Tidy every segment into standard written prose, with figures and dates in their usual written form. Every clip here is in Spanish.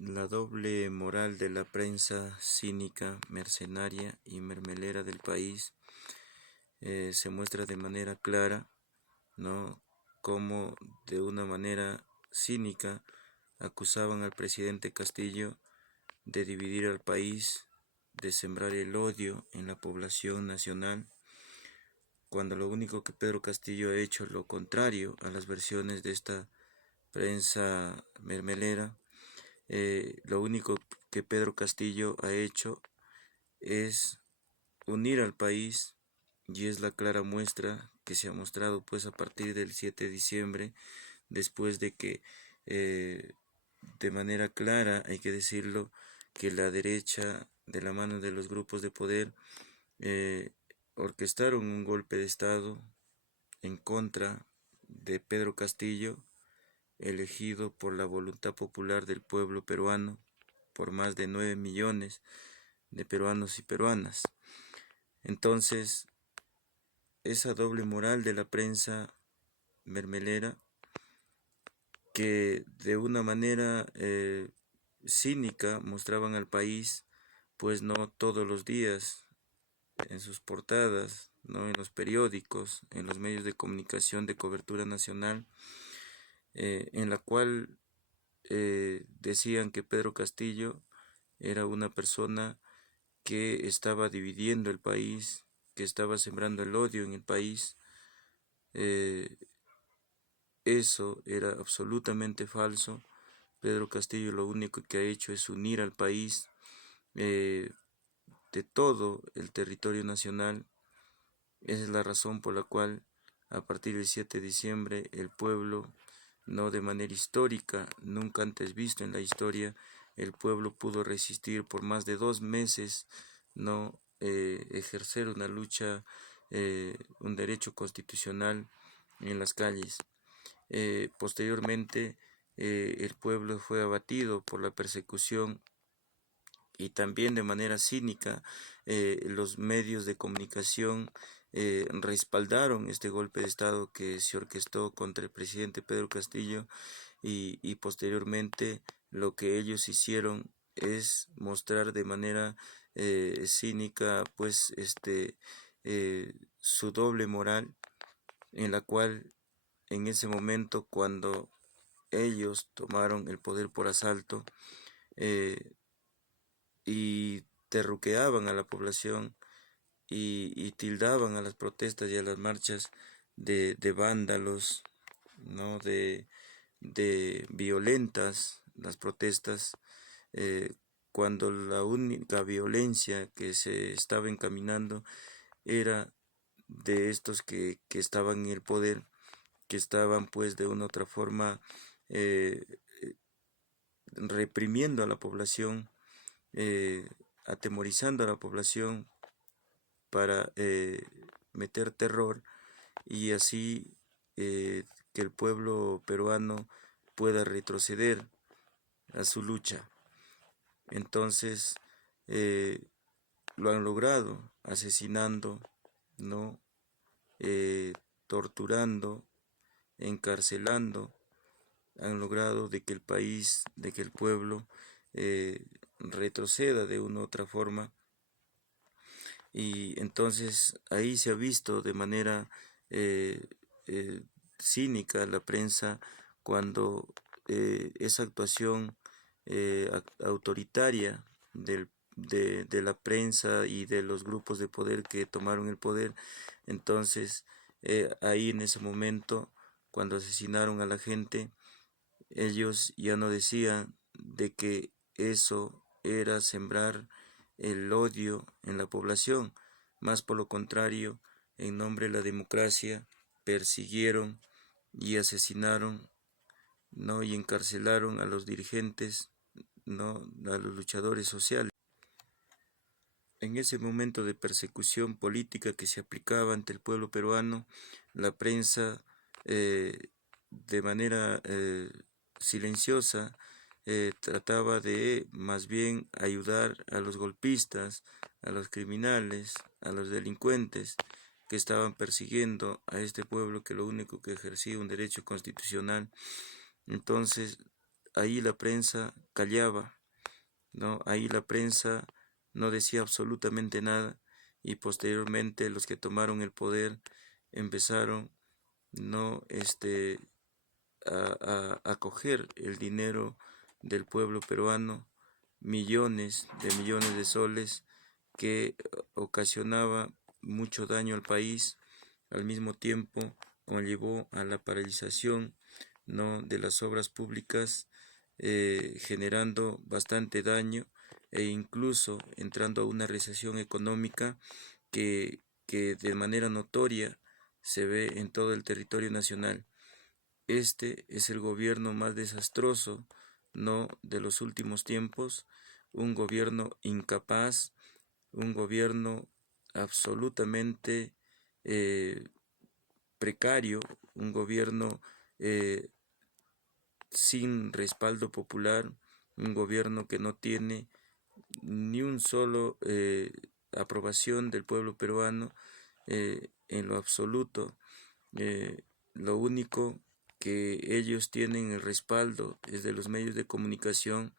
La doble moral de la prensa cínica, mercenaria y mermelera del país se muestra de manera clara, ¿no? Cómo de una manera cínica acusaban al presidente Castillo de dividir al país, de sembrar el odio en la población nacional, cuando lo único que Pedro Castillo ha hecho es lo contrario a las versiones de esta prensa mermelera. Lo único que Pedro Castillo ha hecho es unir al país, y es la clara muestra que se ha mostrado pues a partir del 7 de diciembre, después de que de manera clara, hay que decirlo, que la derecha de la mano de los grupos de poder eh, orquestaron un golpe de Estado en contra de Pedro Castillo, elegido por la voluntad popular del pueblo peruano, por más de 9 millones de peruanos y peruanas. Entonces, esa doble moral de la prensa mermelera, que de una manera cínica mostraban al país, pues no todos los días, en sus portadas, no en los periódicos, en los medios de comunicación de cobertura nacional, en la cual decían que Pedro Castillo era una persona que estaba dividiendo el país, que estaba sembrando el odio en el país. Eso era absolutamente falso. Pedro Castillo lo único que ha hecho es unir al país de todo el territorio nacional. Esa es la razón por la cual a partir del 7 de diciembre el pueblo, no de manera histórica, nunca antes visto en la historia, el pueblo pudo resistir por más de 2 meses, no ejercer una lucha, un derecho constitucional en las calles. Posteriormente, el pueblo fue abatido por la persecución, y también de manera cínica los medios de comunicación respaldaron este golpe de Estado que se orquestó contra el presidente Pedro Castillo, y posteriormente lo que ellos hicieron es mostrar de manera cínica pues su doble moral, en la cual en ese momento, cuando ellos tomaron el poder por asalto y terruqueaban a la población y tildaban a las protestas y a las marchas de vándalos, ¿no? De violentas las protestas, cuando la única violencia que se estaba encaminando era de estos que estaban en el poder, que estaban pues de una u otra forma reprimiendo a la población, atemorizando a la población para meter terror, y así que el pueblo peruano pueda retroceder a su lucha. Entonces lo han logrado asesinando, ¿no? Torturando, encarcelando. Han logrado de que el país, de que el pueblo retroceda de una u otra forma. Y entonces ahí se ha visto de manera eh, cínica la prensa, cuando esa actuación autoritaria de la prensa y de los grupos de poder que tomaron el poder. Entonces ahí en ese momento, cuando asesinaron a la gente, ellos ya no decían de que eso era sembrar el odio en la población, más por lo contrario, en nombre de la democracia, persiguieron y asesinaron, ¿no? Y encarcelaron a los dirigentes, ¿no? A los luchadores sociales. En ese momento de persecución política que se aplicaba ante el pueblo peruano, la prensa de manera silenciosa trataba de más bien ayudar a los golpistas, a los criminales, a los delincuentes que estaban persiguiendo a este pueblo, que lo único que ejercía un derecho constitucional. Entonces ahí la prensa callaba, ¿no? Ahí la prensa no decía absolutamente nada y posteriormente los que tomaron el poder empezaron, ¿no? A coger el dinero del pueblo peruano, millones de soles que ocasionaba mucho daño al país, al mismo tiempo conllevó a la paralización, ¿no?, de las obras públicas, generando bastante daño e incluso entrando a una recesión económica que de manera notoria se ve en todo el territorio nacional. Este es el gobierno más desastroso, ¿no?, de los últimos tiempos, un gobierno incapaz, un gobierno absolutamente precario, un gobierno sin respaldo popular, un gobierno que no tiene ni un solo aprobación del pueblo peruano en lo absoluto. Lo único que ellos tienen el respaldo es de los medios de comunicación,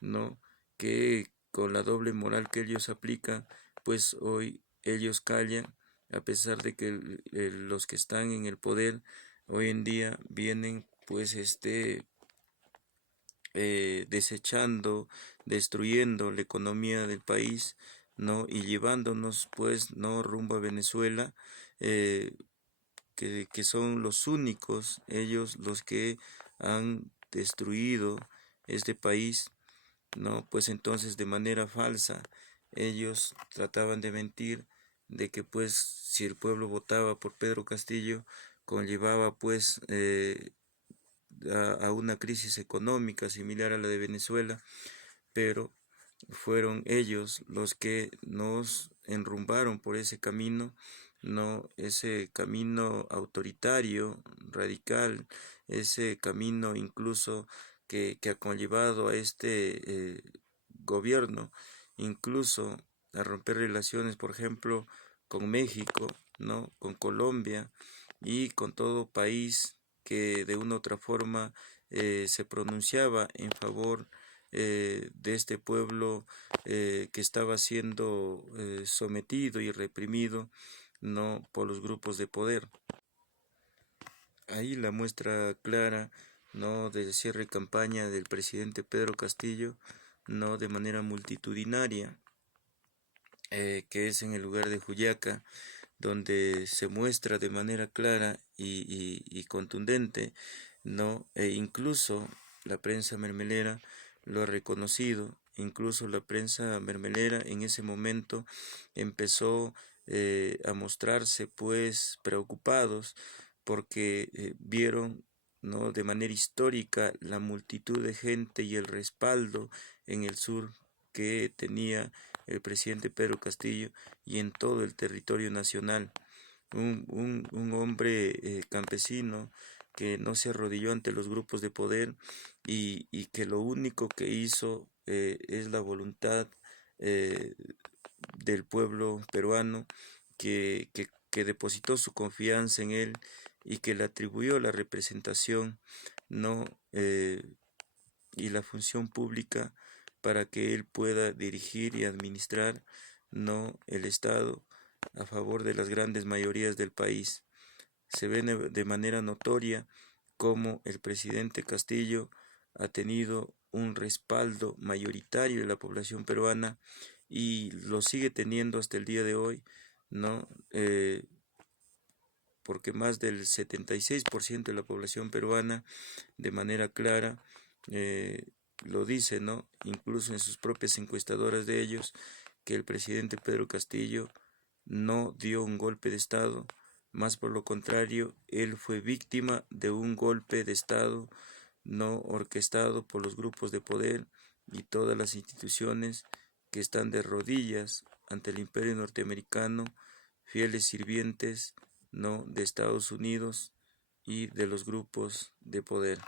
¿no?, que con la doble moral que ellos aplican, pues hoy ellos callan, a pesar de que los que están en el poder hoy en día vienen pues desechando, destruyendo la economía del país, ¿no?, y llevándonos pues no rumbo a Venezuela, que son los únicos, ellos los que han destruido este país, ¿no? Pues entonces de manera falsa ellos trataban de mentir de que pues si el pueblo votaba por Pedro Castillo conllevaba pues a una crisis económica similar a la de Venezuela, pero fueron ellos los que nos enrumbaron por ese camino, no ese camino autoritario, radical, ese camino incluso que ha conllevado a gobierno, incluso a romper relaciones, por ejemplo, con México, ¿no?, con Colombia y con todo país que de una u otra forma se pronunciaba en favor de este pueblo que estaba siendo sometido y reprimido, no por los grupos de poder. Ahí la muestra clara, no, del cierre de campaña del presidente Pedro Castillo, no, de manera multitudinaria, que es en el lugar de Juliaca, donde se muestra de manera clara y contundente, no, e incluso la prensa mermelera lo ha reconocido, incluso la prensa mermelera en ese momento empezó a mostrarse pues preocupados porque vieron, ¿no?, de manera histórica la multitud de gente y el respaldo en el sur que tenía el presidente Pedro Castillo y en todo el territorio nacional. Un hombre campesino que no se arrodilló ante los grupos de poder y que lo único que hizo es la voluntad eh, del pueblo peruano que depositó su confianza en él y que le atribuyó la representación, no y la función pública para que él pueda dirigir y administrar, no el Estado, a favor de las grandes mayorías del país. Se ve de manera notoria cómo el presidente Castillo ha tenido un respaldo mayoritario de la población peruana y lo sigue teniendo hasta el día de hoy, ¿no? Porque más del 76% de la población peruana de manera clara lo dice, ¿no?, incluso en sus propias encuestadoras de ellos, que el presidente Pedro Castillo no dio un golpe de Estado, más por lo contrario, él fue víctima de un golpe de Estado no orquestado por los grupos de poder y todas las instituciones que están de rodillas ante el imperio norteamericano, fieles sirvientes, no, de Estados Unidos y de los grupos de poder.